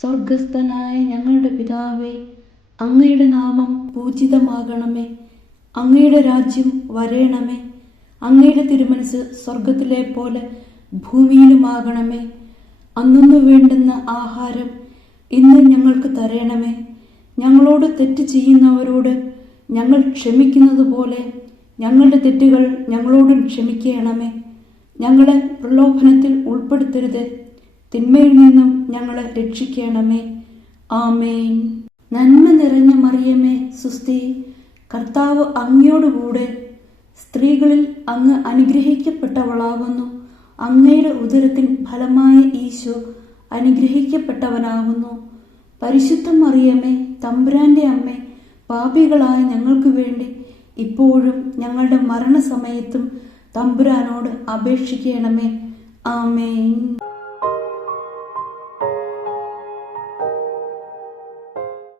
സ്വർഗസ്ഥനായ ഞങ്ങളുടെ പിതാവേ, അങ്ങയുടെ നാമം പൂജിതമാകണമേ. അങ്ങയുടെ രാജ്യം വരേണമേ. അങ്ങയുടെ തിരുമനസ് സ്വർഗത്തിലെ പോലെ ഭൂമിയിലുമാകണമേ. അന്നു വേണ്ടുന്ന ആഹാരം ഇന്ന് ഞങ്ങൾക്ക് തരണമേ. ഞങ്ങളോട് തെറ്റ് ചെയ്യുന്നവരോട് ഞങ്ങൾ ക്ഷമിക്കുന്നത് പോലെ ഞങ്ങളുടെ തെറ്റുകൾ ഞങ്ങളോടും ക്ഷമിക്കണമേ. ഞങ്ങളെ പ്രലോഭനത്തിൽ ഉൾപ്പെടുത്തരുത്, തിന്മയിൽ നിന്നും ഞങ്ങളെ രക്ഷിക്കണമേ. ആമേൻ. നന്മ നിറഞ്ഞ മറിയമേ, സുസ്തി, കർത്താവ് അങ്ങയോടുകൂടെ സ്ത്രീകളിൽ അങ്ങ് അനുഗ്രഹിക്കപ്പെട്ടവളാകുന്നു. അങ്ങയുടെ ഉദരത്തിൻ ഫലമായ ഈശോ അനുഗ്രഹിക്കപ്പെട്ടവനാകുന്നു. പരിശുദ്ധ മറിയമേ, തമ്പുരാന്റെ അമ്മേ, പാപികളായ ഞങ്ങൾക്ക് വേണ്ടി ഇപ്പോഴും ഞങ്ങളുടെ മരണസമയത്തും തമ്പുരാനോട് അപേക്ഷിക്കണമേ. ആമേൻ.